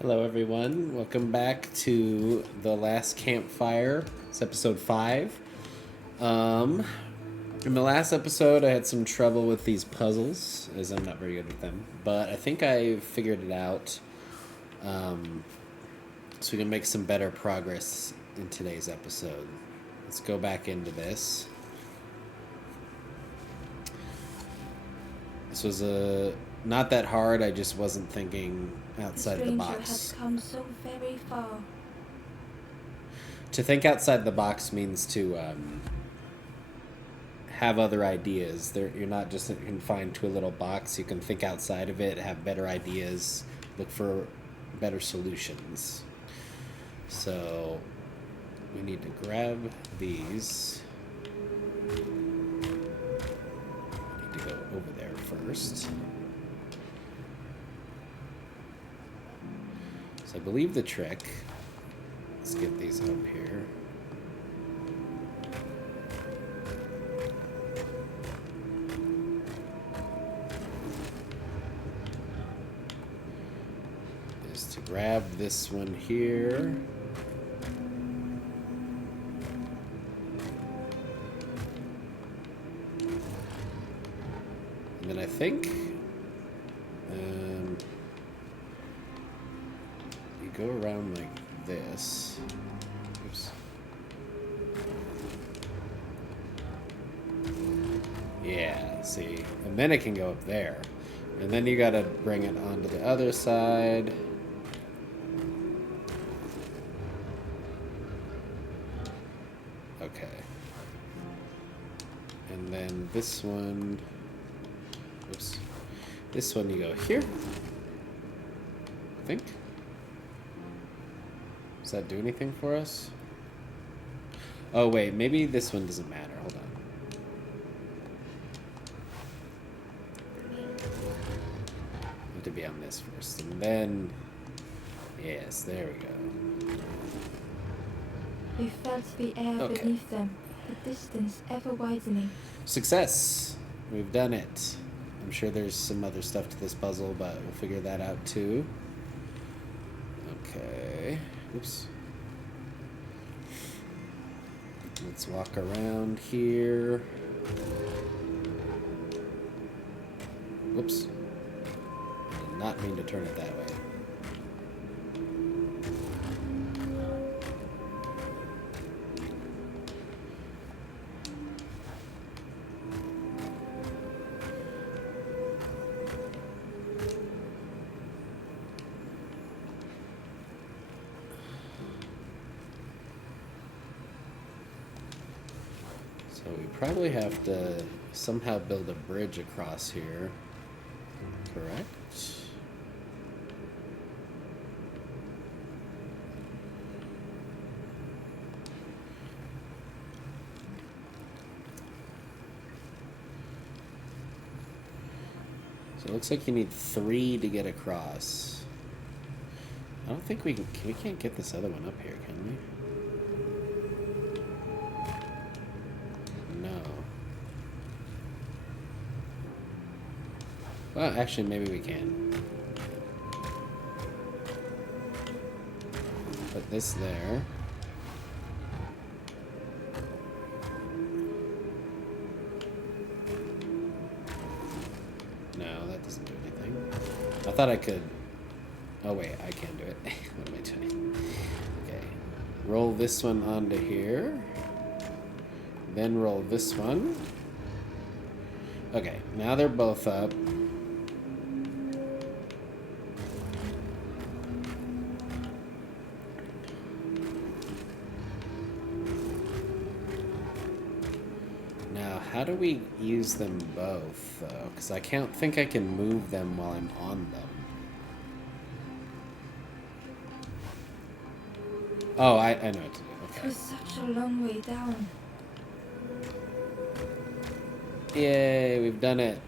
Hello, everyone. Welcome back to the Last Campfire. It's episode 5. In the last episode, I had some trouble with these puzzles, as I'm not very good with them. But I think I figured it out, so we can make some better progress in today's episode. Let's go back into this. This was not that hard. I just wasn't thinking outside the box. Has come so very far. To think outside the box means to have other ideas. You're not just confined to a little box. You can think outside of it, have better ideas, look for better solutions. So we need to grab these. I need to go over there first. So I believe the trick, let's get these up here. Is to grab this one here. And then I think go around like this. Oops. Yeah, see. And then it can go up there. And then you gotta bring it onto the other side. Okay. And then this one. Oops. This one you go here. I think. Does that do anything for us? Oh, wait. Maybe this one doesn't matter. Hold on. Need to be on this first. And then... Yes, there we go. They felt the air beneath them, the distance ever widening. Success! We've done it. I'm sure there's some other stuff to this puzzle, but we'll figure that out too. Okay. Oops. Let's walk around here. Whoops. I did not mean to turn it that way. So we probably have to somehow build a bridge across here, correct? So it looks like you need 3 to get across. I don't think we can't get this other one up here, can we? Well, actually, maybe we can. Put this there. No, that doesn't do anything. I thought I could... Oh, wait, I can't do it. What am I doing? Okay. Roll this one onto here. Then roll this one. Okay, now they're both up. How do we use them both, though? Because I can't think I can move them while I'm on them. Oh, I know what to do. Okay. It was such a long way down. Yay, we've done it.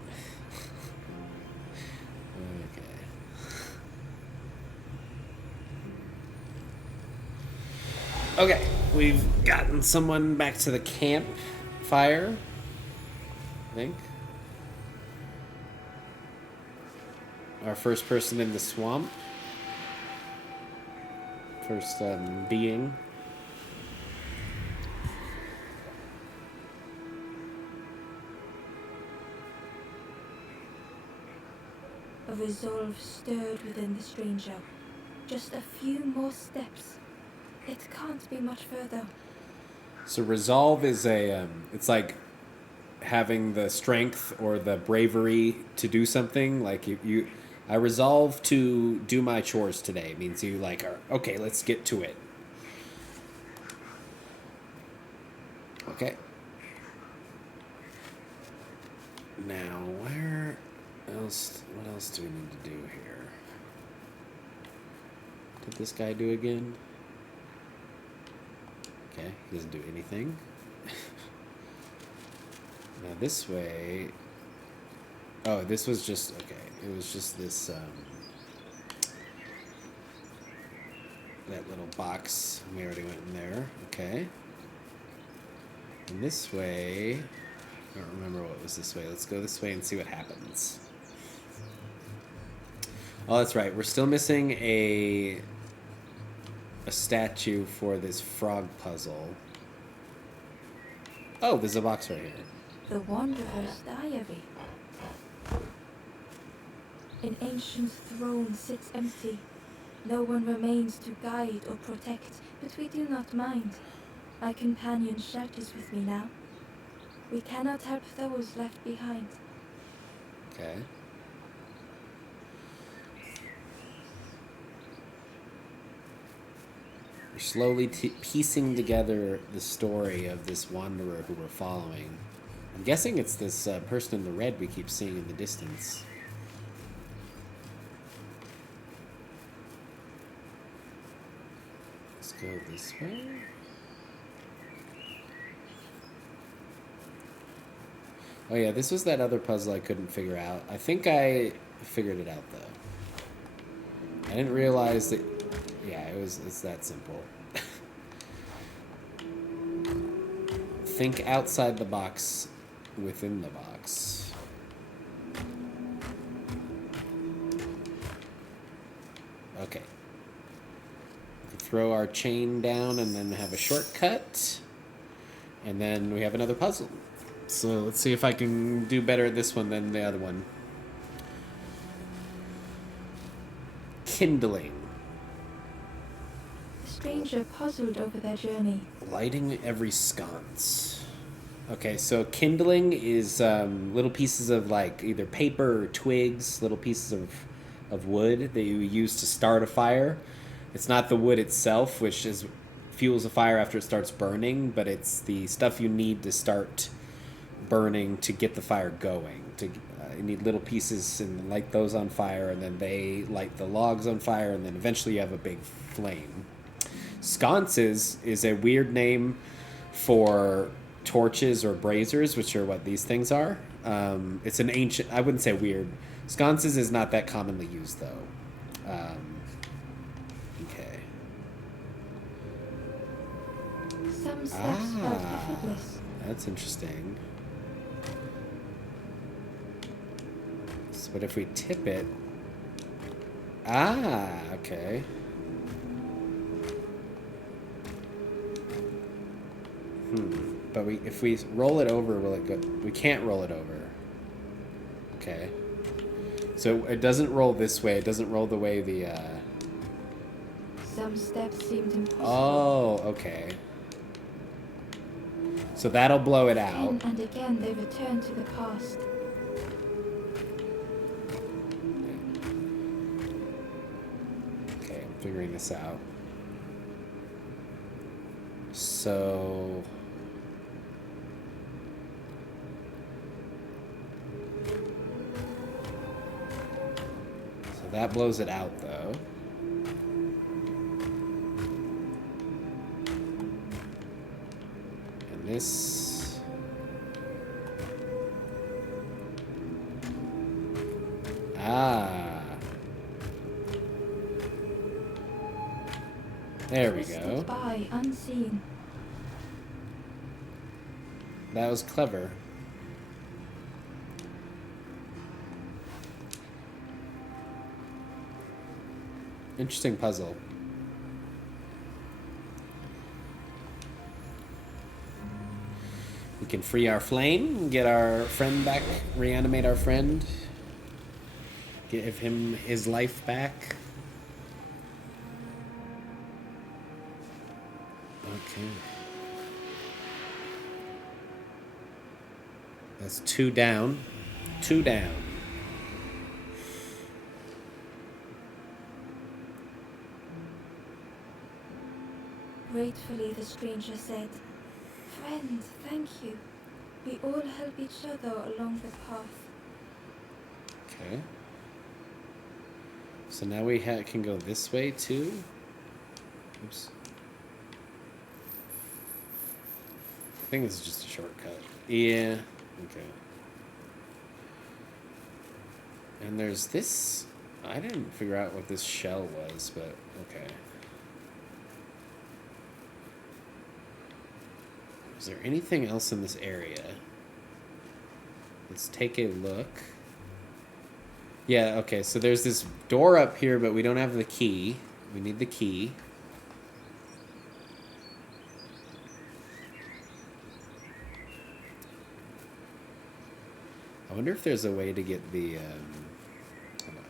Okay, we've gotten someone back to the campfire. I think. Our first person in the swamp. first being. A resolve stirred within the stranger. Just a few more steps. It can't be much further. So resolve is it's like having the strength or the bravery to do something. Like I resolve to do my chores today. It means you like are, okay, let's get to it. Okay. Now, what else do we need to do here? Did this guy do again? Okay, he doesn't do anything. Now this way... Oh, this was just... Okay, it was just this... that little box. We already went in there. Okay. And this way... I don't remember what was this way. Let's go this way and see what happens. Oh, that's right. We're still missing a statue for this frog puzzle. Oh, there's a box right here. The Wanderer's Diary. An ancient throne sits empty. No one remains to guide or protect, but we do not mind. My companion Shert is with me now. We cannot help those left behind. Okay. We're slowly piecing together the story of this wanderer who we're following. I'm guessing it's this person in the red we keep seeing in the distance. Let's go this way. Oh yeah, this was that other puzzle I couldn't figure out. I think I figured it out though. I didn't realize that. Yeah, it's that simple. Think outside the box, within the box. Okay. We can throw our chain down and then have a shortcut. And then we have another puzzle. So let's see if I can do better at this one than the other one. Kindling. The stranger puzzled over their journey. Lighting every sconce. Okay, so kindling is little pieces of like either paper or twigs, little pieces of wood that you use to start a fire. It's not the wood itself, which fuels a fire after it starts burning, but it's the stuff you need to start burning to get the fire going. You need little pieces and light those on fire, and then they light the logs on fire, and then eventually you have a big flame. Sconces is a weird name for torches or braziers, which are what these things are. It's an ancient... I wouldn't say weird. Sconces is not that commonly used, though. Okay. Some steps felt effortless. That's interesting. But if we tip it... okay. But if we roll it over, will it go... We can't roll it over. Okay. So it doesn't roll this way. It doesn't roll the way the... Some steps seemed impossible. Oh, okay. So that'll blow it out. Again and again they return to the past. Okay, I'm figuring this out. So that blows it out, though. And this... There we go. By unseen. That was clever. Interesting puzzle. We can free our flame, get our friend back, reanimate our friend, give him his life back. Okay. That's 2 down. 2 down. Gratefully, the stranger said, "Friend, thank you. We all help each other along the path." Okay. So now we can go this way too. Oops. I think this is just a shortcut. Yeah. Okay. And there's this. I didn't figure out what this shell was, but okay. Is there anything else in this area? Let's take a look. Yeah, okay, so there's this door up here, but we don't have the key. We need the key. I wonder if there's a way to get the... hold on.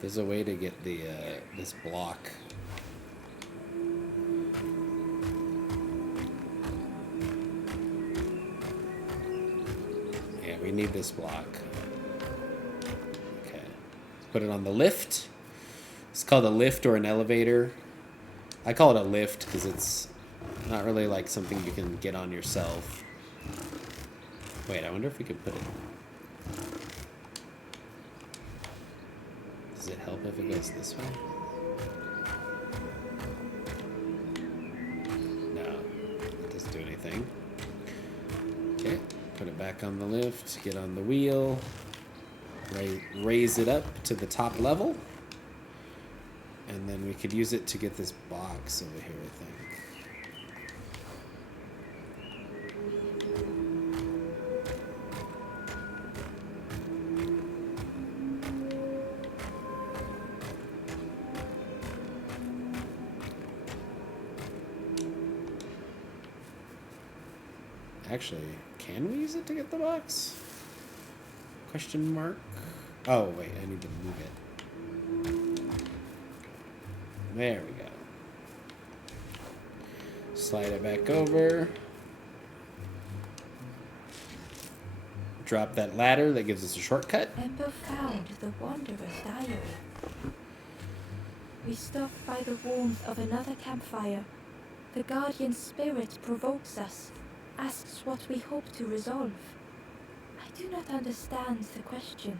There's a way to get the this block. Yeah, we need this block. Okay. Let's put it on the lift. It's called a lift or an elevator. I call it a lift because it's not really like something you can get on yourself. Wait, I wonder if we could put it... Does it help if it goes this way? No, it doesn't do anything. Okay, put it back on the lift, get on the wheel, raise it up to the top level, and then we could use it to get this box over here, I think. Actually, can we use it to get the box? Question mark? Oh, wait, I need to move it. There we go. Slide it back over. Drop that ladder that gives us a shortcut. Ember found the wanderer's diary. We stop by the warmth of another campfire. The guardian spirit provokes us, asks what we hope to resolve. I do not understand the question.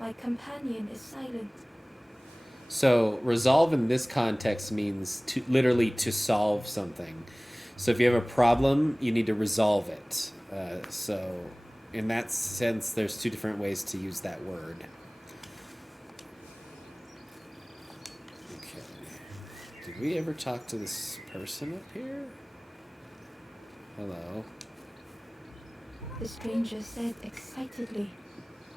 My companion is silent. So resolve in this context means literally to solve something. So if you have a problem, you need to resolve it. So in that sense, there's 2 different ways to use that word. Okay. Did we ever talk to this person up here? Hello. The stranger said excitedly,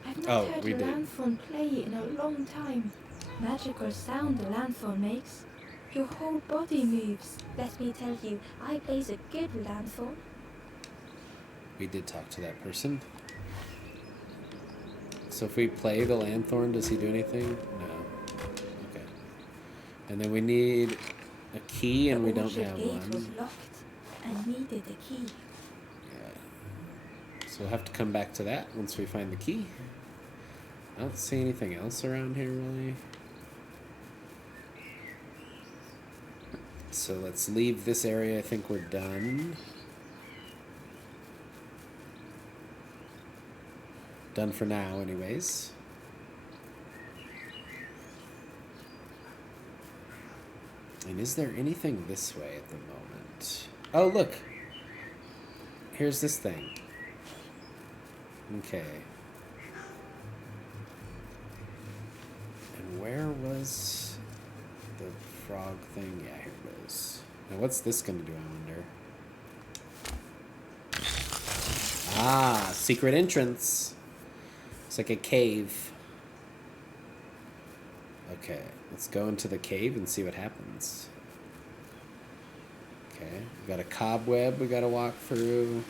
"I've not heard a lanthorn play in a long time. Magical sound the lanthorn makes. Your whole body moves. Let me tell you, I plays a good lanthorn." We did talk to that person. So if we play the lanthorn, does he do anything? No. Okay. And then we need a key, and we don't have one. The gate was locked and needed a key. Yeah. So we'll have to come back to that once we find the key. I don't see anything else around here, really. So let's leave this area. I think we're done. Done for now, anyways. And is there anything this way at the moment? Oh, look. Here's this thing. Okay. And where was the frog thing? Yeah, here it is. Now, what's this going to do, I wonder? Ah, secret entrance. It's like a cave. Okay, let's go into the cave and see what happens. Okay, we got a cobweb we got to walk through.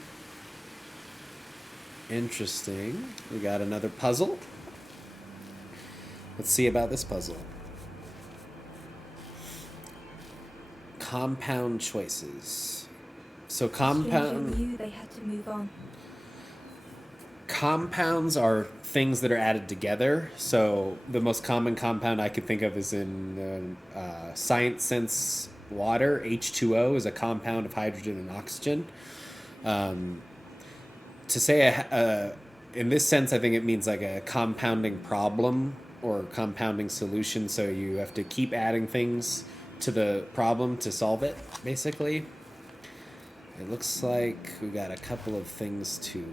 Interesting. We got another puzzle. Let's see about this puzzle. Compound choices. So Stranger knew they had to move on. Compounds are things that are added together. So the most common compound I could think of is in science sense water. H2O is a compound of hydrogen and oxygen. To say in this sense, I think it means like a compounding problem or compounding solution. So you have to keep adding things to the problem to solve it, basically. It looks like we got a couple of things to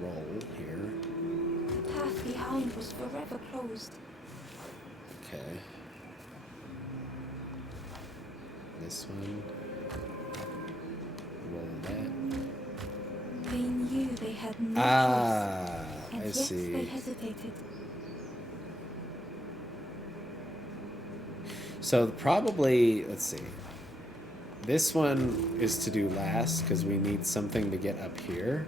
roll here. The path behind was forever closed. Okay. This one. Roll that. They knew they had no Ah, choice, and I yet see. they hesitated. So probably, let's see. This one is to do last because we need something to get up here.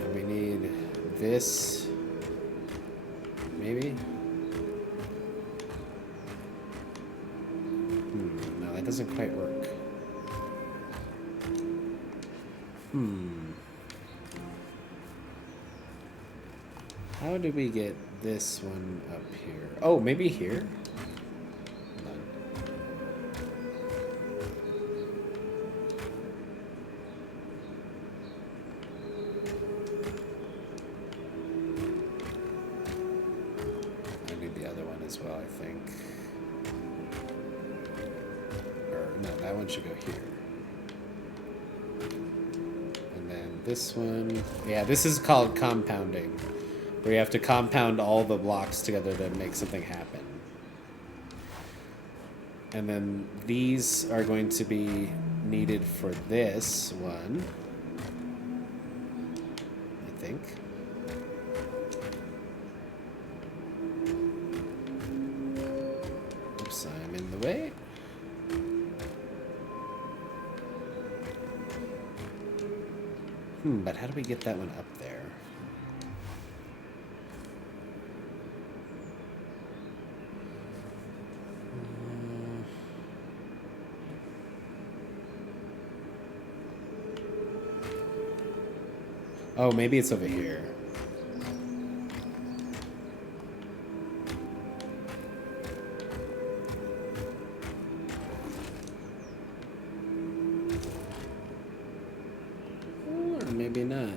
And we need this, maybe? No, that doesn't quite work. How do we get this one up here? Oh, maybe here? Hold on. I need the other one as well, I think. Or, no, that one should go here. And then this one. Yeah, this is called compounding, where you have to compound all the blocks together to make something happen. And then these are going to be needed for this one, I think. Oops, I'm in the way. But how do we get that one up there? Oh, maybe it's over here. Or maybe not.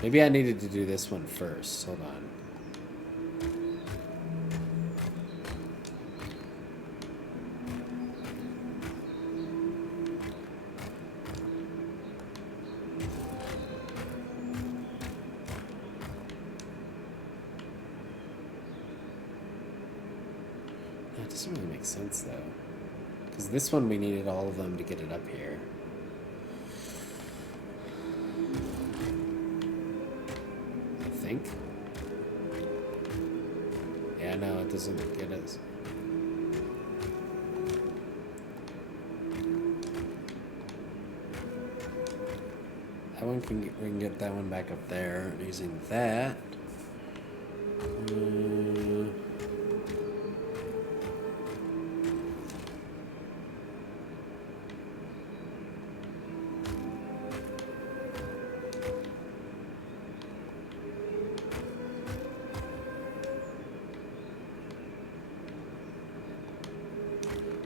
Maybe I needed to do this one first. Hold on. That doesn't really make sense though. Because this one we needed all of them to get it up here. Think. Yeah, no, it doesn't get us. That one can get, we can get that one back up there using that.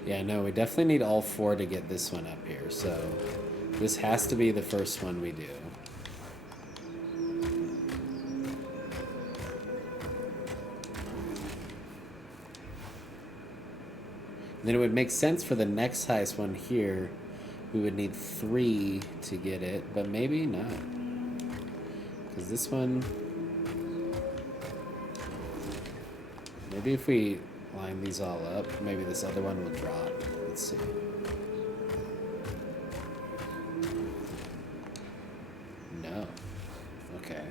Yeah, no, we definitely need all four to get this one up here, so this has to be the first one we do. And then it would make sense for the next highest one here, we would need 3 to get it, but maybe not. Because this one Maybe if we line these all up, maybe this other one will drop. Let's see. No. Okay.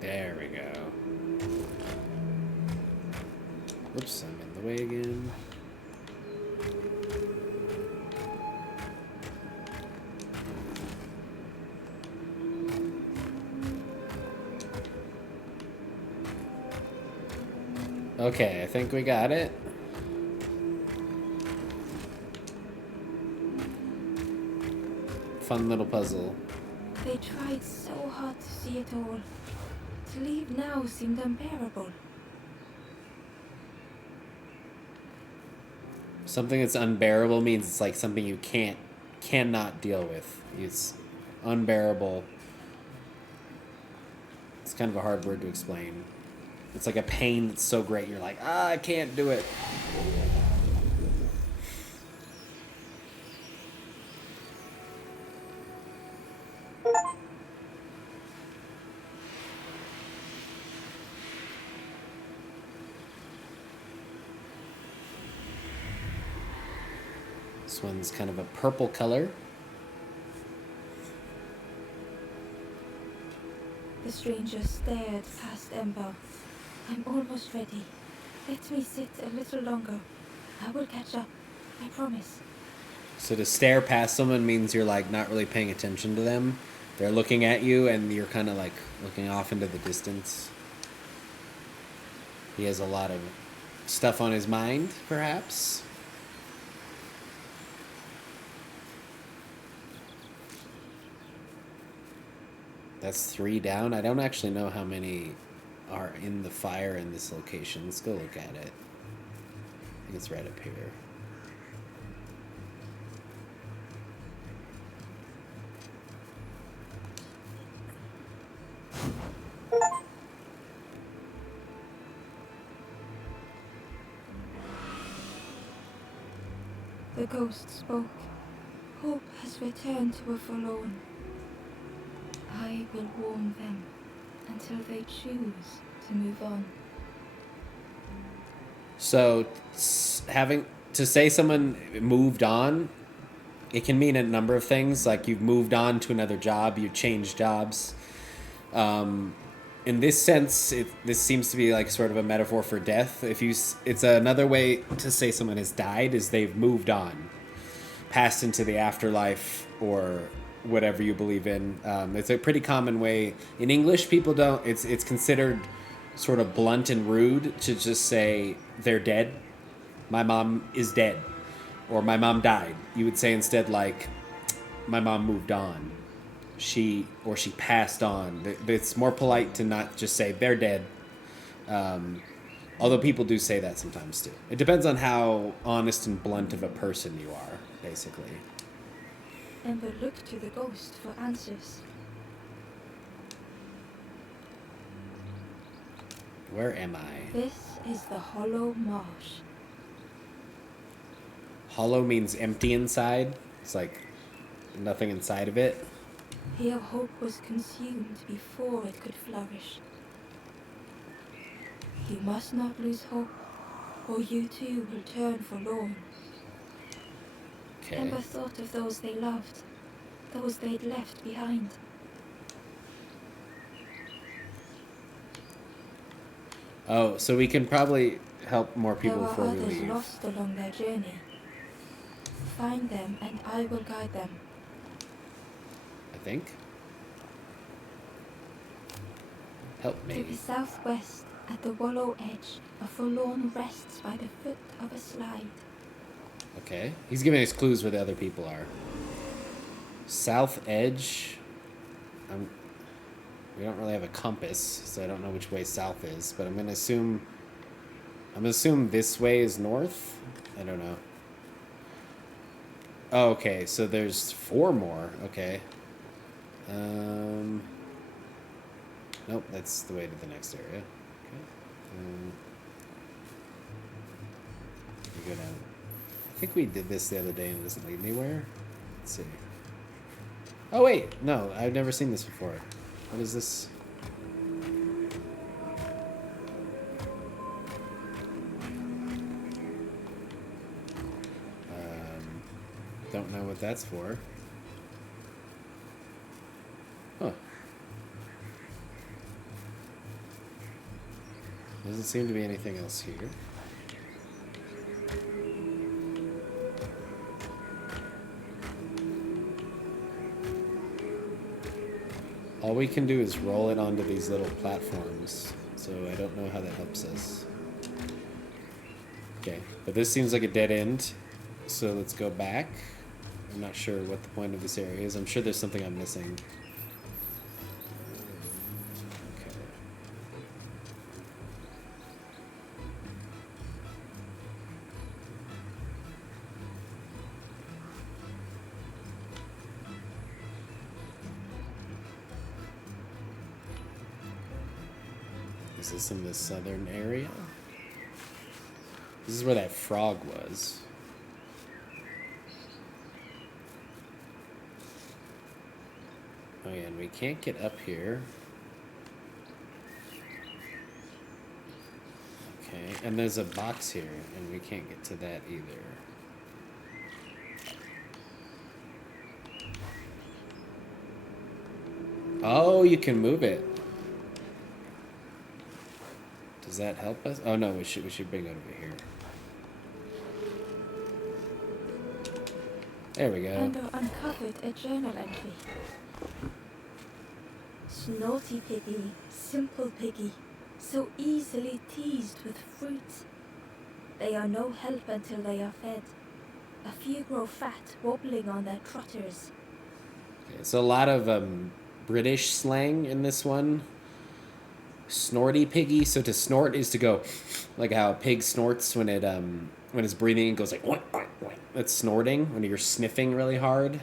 There we go. Whoops, I'm in the way again. Okay, I think we got it. Fun little puzzle. They tried so hard to see it all. To leave now seemed unbearable. Something that's unbearable means it's like something you cannot deal with. It's unbearable. It's kind of a hard word to explain. It's like a pain that's so great you're like, I can't do it. This one's kind of a purple color. The stranger stared past Ember. I'm almost ready. Let me sit a little longer. I will catch up. I promise. So to stare past someone means you're like not really paying attention to them. They're looking at you and you're kind of like looking off into the distance. He has a lot of stuff on his mind, perhaps. That's 3 down. I don't actually know how many are in the fire in this location. Let's go look at it. I think it's right up here. The ghost spoke. Hope has returned to a forlorn. I will warn them until they choose to move on. So having to say someone moved on, it can mean a number of things. Like you've moved on to another job, you've changed jobs. In this sense, this seems to be like sort of a metaphor for death. It's another way to say someone has died is they've moved on, passed into the afterlife or whatever you believe in. It's a pretty common way in English. People don't. It's considered sort of blunt and rude to just say they're dead. My mom is dead, or my mom died. You would say instead like, my mom moved on. She passed on. It's more polite to not just say they're dead. Although people do say that sometimes too. It depends on how honest and blunt of a person you are, basically. Ember looked to the ghost for answers. Where am I? This is the Hollow Marsh. Hollow means empty inside. It's like nothing inside of it. Here hope was consumed before it could flourish. You must not lose hope, or you too will turn forlorn. Okay. Ember thought of those they loved, those they'd left behind. Oh, so we can probably help more people There before are we others leave. lost along their journey. Find them and I will guide them. I think. Help To me. the southwest, at the wallow edge, a forlorn rests by the foot of a slide. Okay. He's giving us clues where the other people are. South edge. We don't really have a compass, so I don't know which way south is, but I'm gonna assume this way is north. I don't know. Oh, okay, so there's 4 more. Okay. Nope, that's the way to the next area. Okay. We go down. I think we did this the other day and it doesn't lead anywhere. Let's see. Oh, wait. No, I've never seen this before. What is this? Don't know what that's for. Huh. Doesn't seem to be anything else here. All we can do is roll it onto these little platforms, so I don't know how that helps us. Okay, but this seems like a dead end, so let's go back. I'm not sure what the point of this area is. I'm sure there's something I'm missing. Okay. Is this in the southern area? This is where that frog was. Oh yeah, and we can't get up here. Okay, and there's a box here, and we can't get to that either. Oh, you can move it. Does that help us? Oh no, we should bring it over here. There we go. And uncovered a journal entry. Snotty piggy, simple piggy, so easily teased with fruit. They are no help until they are fed. A few grow fat, wobbling on their trotters. Okay, so a lot of British slang in this one. Snorty piggy. So to snort is to go, like how a pig snorts when it's breathing. It goes like oink, oink, oink. That's snorting when you're sniffing really hard.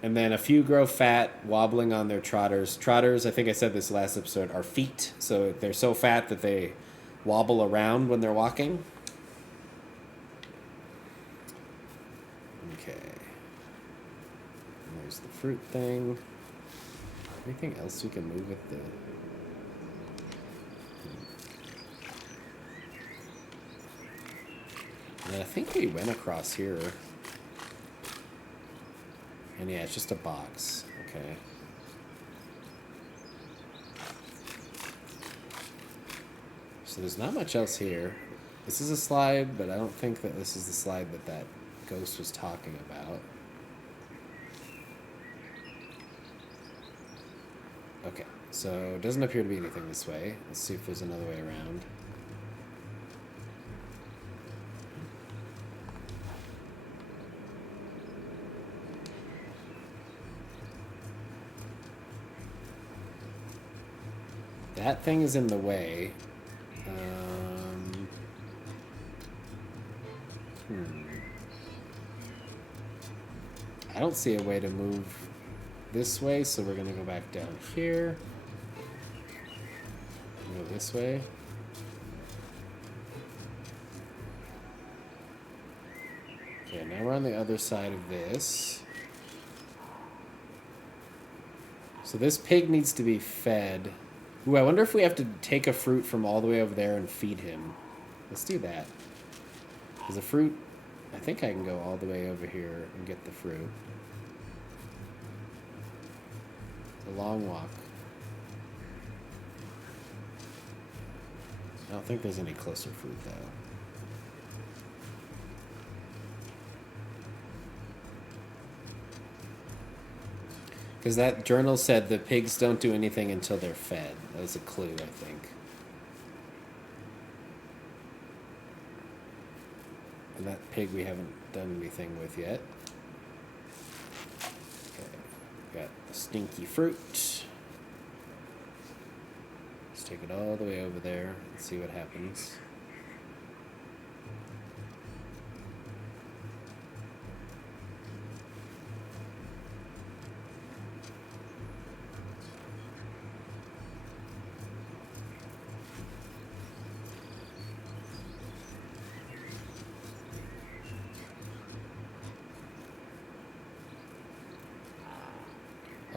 And then a few grow fat, wobbling on their trotters. Trotters, I think I said this last episode, are feet. So they're so fat that they wobble around when they're walking. Okay. And there's the fruit thing. Anything else we can move with the... And then I think we went across here. And yeah, it's just a box. Okay. So there's not much else here. This is a slide, but I don't think that this is the slide that ghost was talking about. Okay, so it doesn't appear to be anything this way. Let's see if there's another way around. That thing is in the way. I don't see a way to move this way, so we're gonna go back down here. Go this way. Okay, now we're on the other side of this. So this pig needs to be fed. Ooh, I wonder if we have to take a fruit from all the way over there and feed him. Let's do that. Because the fruit, I think I can go all the way over here and get the fruit. It's a long walk. I don't think there's any closer fruit, though. Because that journal said the pigs don't do anything until they're fed. That was a clue, I think. And that pig we haven't done anything with yet. Okay, got the stinky fruit. Let's take it all the way over there and see what happens.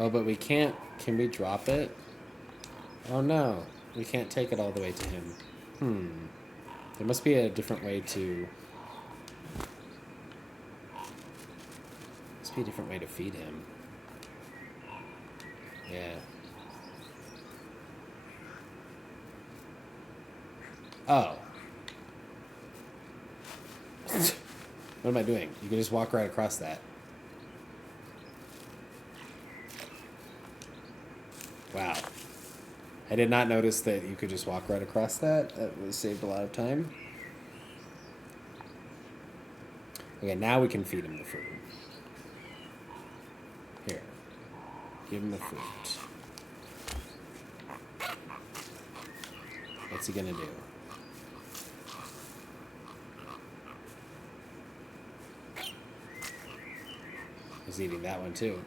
Oh, but we can't. Can we drop it? Oh no, we can't take it all the way to him. There must be a different way to... Must be a different way to feed him. Yeah. Oh. What am I doing? You can just walk right across that. Wow. I did not notice that you could just walk right across that. That was saved a lot of time. Okay, now we can feed him the fruit. Here. Give him the fruit. What's he gonna do? He's eating that one too.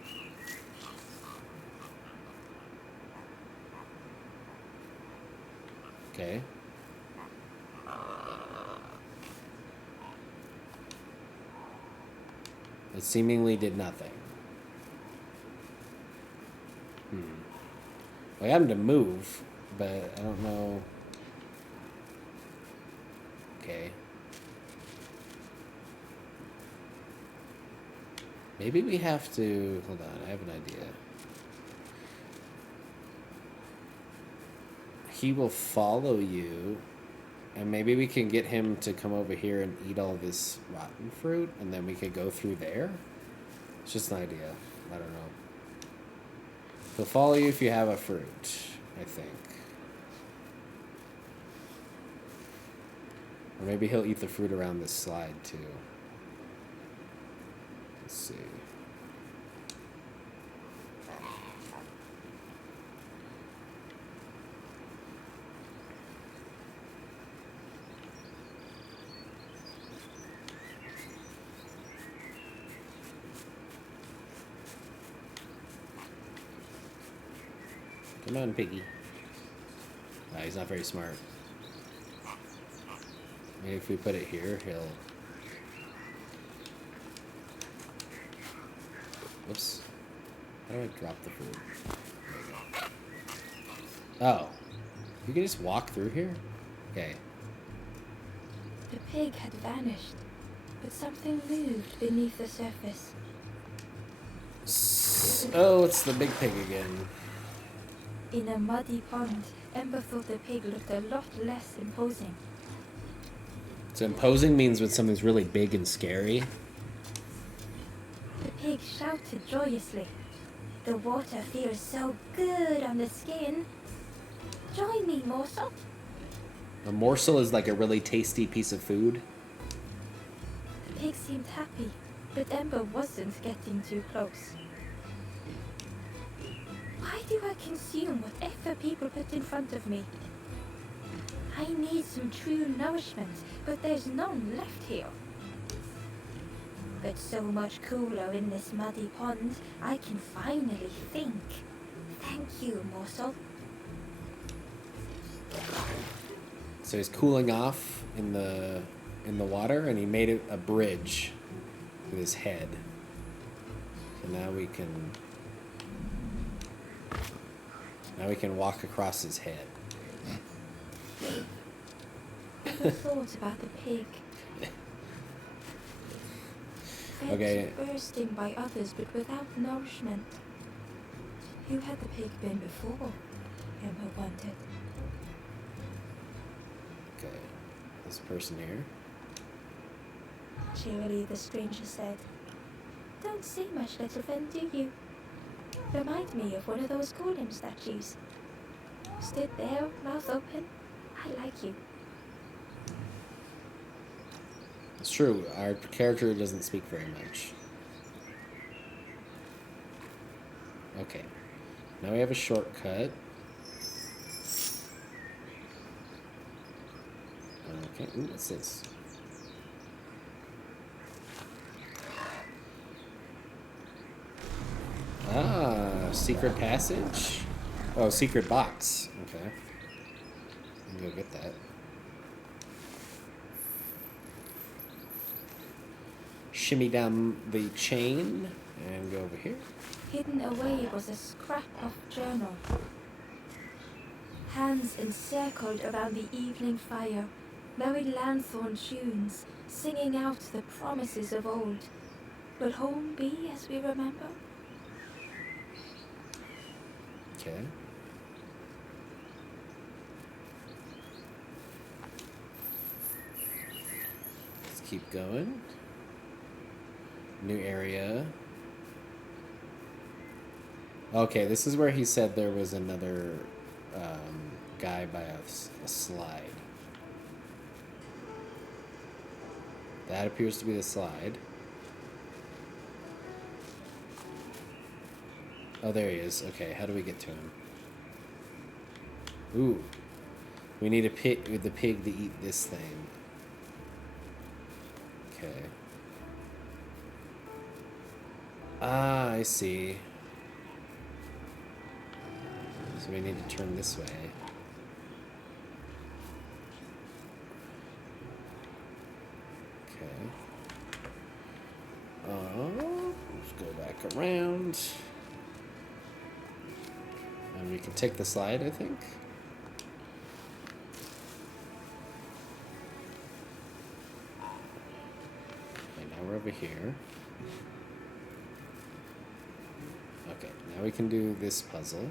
Okay. It seemingly did nothing. I got him to move, but I don't know. Okay. Maybe we have to... Hold on, I have an idea. He will follow you, and maybe we can get him to come over here and eat all this rotten fruit, and then we could go through there. It's just an idea. I don't know. He'll follow you if you have a fruit, I think. Or maybe he'll eat the fruit around this slide, too. Let's see. Come on, piggy. He's not very smart. Maybe if we put it here, he'll... Whoops. How do I drop the food? There we go. Oh. You can just walk through here? Okay. The pig had vanished, but something moved beneath the surface. Oh, it's the big pig again. In a muddy pond, Ember thought the pig looked a lot less imposing. So imposing means when something's really big and scary. The pig shouted joyously. The water feels so good on the skin. Join me, morsel. A morsel is like a really tasty piece of food. The pig seemed happy, but Ember wasn't getting too close. Why do I consume whatever people put in front of me? I need some true nourishment, but there's none left here. But so much cooler in this muddy pond, I can finally think. Thank you, morsel. So he's cooling off in the water, and he made it a bridge with his head. So now we can walk across his head. Never thought about the pig. Fed Okay. bursting by others, but without nourishment. Who had the pig been before? Emma wondered. Okay, this person here. Cheerily, the stranger said, "Don't say much, little friend, do you? Remind me of one of those golem statues. Stood there, mouth open. I like you." It's true, our character doesn't speak very much. Okay, now we have a shortcut. Okay, ooh, what's this? Ah, secret passage? Oh, secret box. Okay. I'm gonna go get that. Shimmy down the chain And go over here. Hidden away was a scrap of journal. Hands encircled around the evening fire, merry lanthorn tunes, singing out the promises of old. Will home be as we remember? Okay. Let's keep going. New area. Okay, this is where he said there was another guy by a slide. That appears to be the slide. Oh, there he is. Okay, how do we get to him? Ooh. We need a pig, the pig to eat this thing. Okay. Ah, I see. So we need to turn this way. Okay. Let's go back around. And we can take the slide, I think. Okay, now we're over here. Okay, now we can do this puzzle.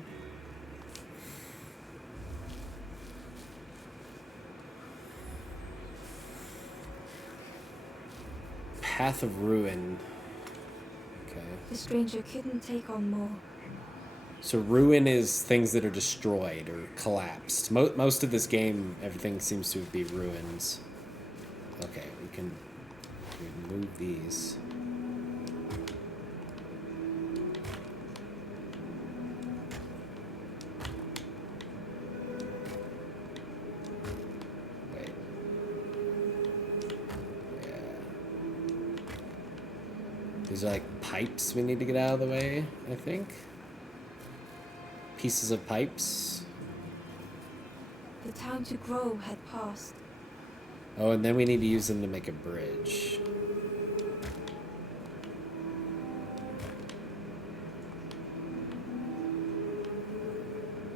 Path of Ruin. Okay. The stranger couldn't take on more. So ruin is things that are destroyed or collapsed. Most of this game, everything seems to be ruins. Okay, we can move these. Wait. Yeah. These are like pipes we need to get out of the way, I think. Pieces of pipes. The time to grow had passed. Oh, and then we need to use them to make a bridge.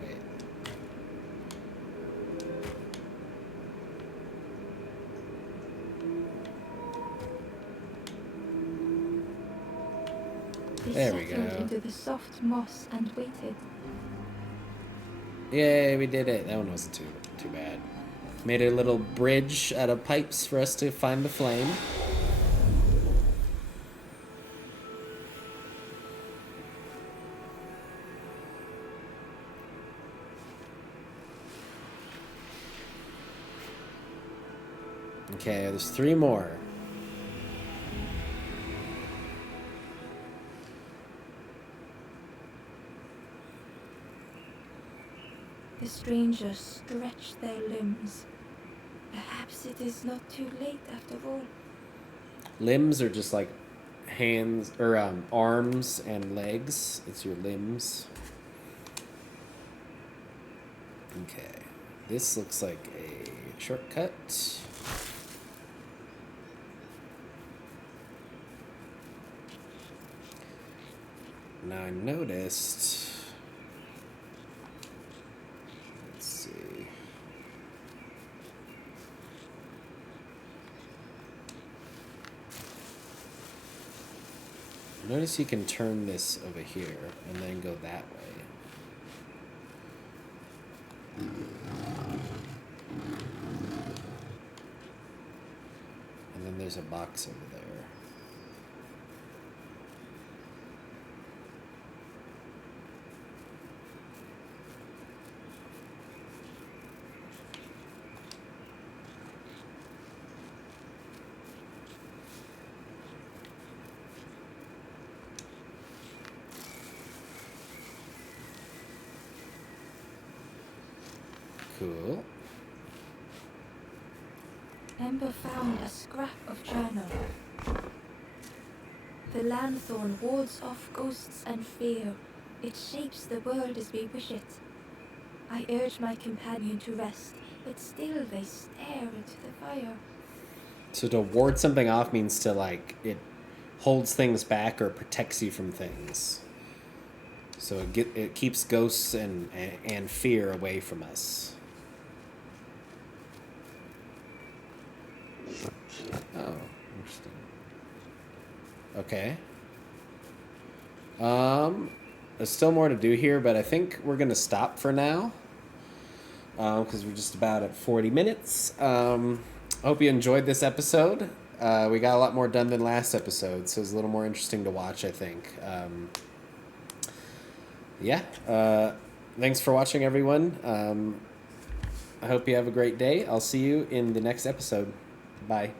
Wait. They There we settled go. into the soft moss and waited. Yay, we did it. That one wasn't too bad. Made a little bridge out of pipes for us to find the flame. Okay, there's 3 more. The strangers stretched their limbs. Perhaps it is not too late after all. Limbs are just like hands or arms and legs. It's your limbs. Okay, this looks like a shortcut. Now I noticed. Let's see. Notice you can turn this over here and then go that way. And then there's a box over there. Cool. Ember found a scrap of journal. The lanthorn wards off ghosts and fear. It shapes the world as we wish it. I urge my companion to rest, but still they stare into the fire. So to ward something off means to like it holds things back or protects you from things. So it keeps ghosts and fear away from us. Oh, interesting. Okay. There's still more to do here, but I think we're gonna stop for now. Because we're just about at 40 minutes. I hope you enjoyed this episode. We got a lot more done than last episode, so it's a little more interesting to watch, I think. Thanks for watching, everyone. I hope you have a great day. I'll see you in the next episode. Bye.